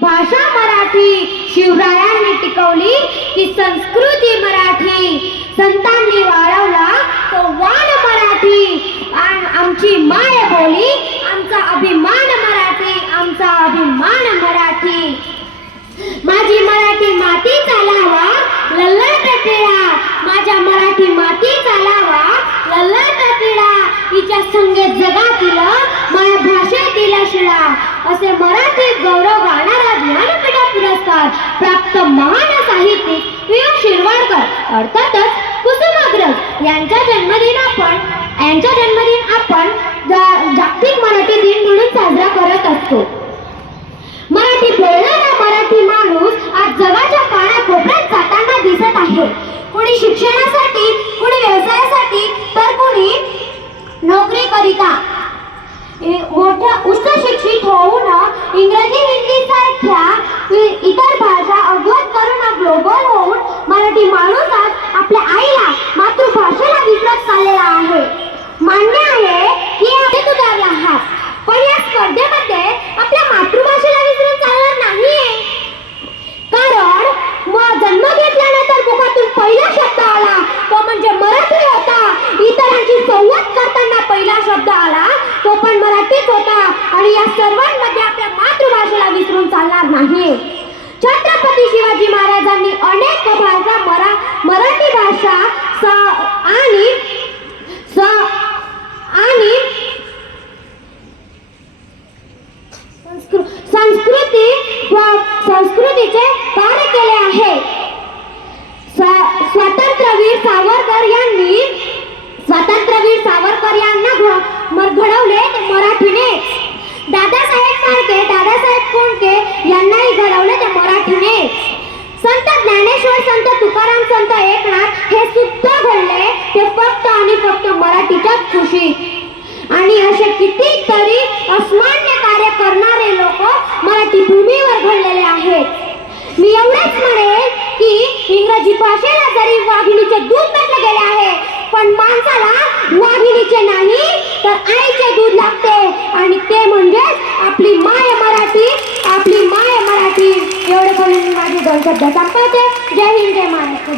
भाषा मराठी. शिवरायांनी टिकवली ती संस्कृती मराठी. संतांनी वाढवला तो वाण मराठी. आमची माय बोली आमचा अभिमान मराठी आमचा अभिमान मराठी. माझी मराठी माती चालावा लल्लट टिळा माझ्या मराठी माती चालावा लल्लट टिळा हिच्या संगीत जगातील माझ्या भाषेतील शिळा. असे मराठी गौ प्राप्त महान साहित्यिक वि शिरवाडकर अर्थातच कुसुमाग्रज यांचा जन्मदिन आपण यांचा जन्मदिन आपण जागतिक मराठी दिन म्हणून साजरा करत असतो. मराठी बोलणारा मराठी माणूस आज जगाच्या कानाकोपऱ्यात जाताना दिसत आहे. कोणी शिक्षणासाठी कोणी व्यवसायासाठी तर कोणी नोकरी करिता मोठ्या उच्च शिक्षित होऊन इंग्रजी हिंदी सारख्या इ- इतर भाषा अवगत करून ग्लोबल होऊन मराठी माणूस आज आपल्या आईला मातृभाषेला विसरत चाललेला आहे मान्य आहे की आपण सुधारला आहात पण या स्पर्धेमध्ये आपल्या मातृभाषेला विसरून चालणार नाहीये कारण मग जन्म घेतल्यानंतर मुखातून पहिला शब्द आला तो म्हणजे मराठी होता. इतरांशी संवाद करताना पहिला शब्द आला तो पण मराठीच होता. आणि या सर्वांमध्ये आपल्या मातृभाषेला विसरून चालणार नाही. छत्रपती शिवाजी महाराजांनी अनेक भाषा मरा मराठी भाषा स आणि स आणि संस्कृ- संस्कृती व- संस्कृतीचे कार्य केले आहे स्वा- स्वातंत्र्यवीर सावरकर यांनी स्वातंत्र्यवीर सावरकर यांना घडवले ते मराठीने दादासाहेब फाळके दादासाहेब कोंडके यांनाही घडवले ते मराठीने संत ज्ञानेश्वर संत तुकाराम संत एकनाथ हे सुद्धा घडले ते फक्त आणि फक्त मराठीच्या खुशी. आणि असे कितीतरी अस्मान्य कार्य करणारे लोक मराठी भूमीवर घडलेले आहेत. मी एवढेच म्हणेल की इंग्रजी भाषेला जरी वाघिणीचे दूध म्हटले गेले आहे. पण माणसाला वाघिणीचे नाही तर आईचे दूध लागते. आणि ते म्हणजे आपली माय मराठी आपली माय मराठी. एवढे बोलून माझी दोन शब्द संपवते जय हिंद जय महाराष्ट्र.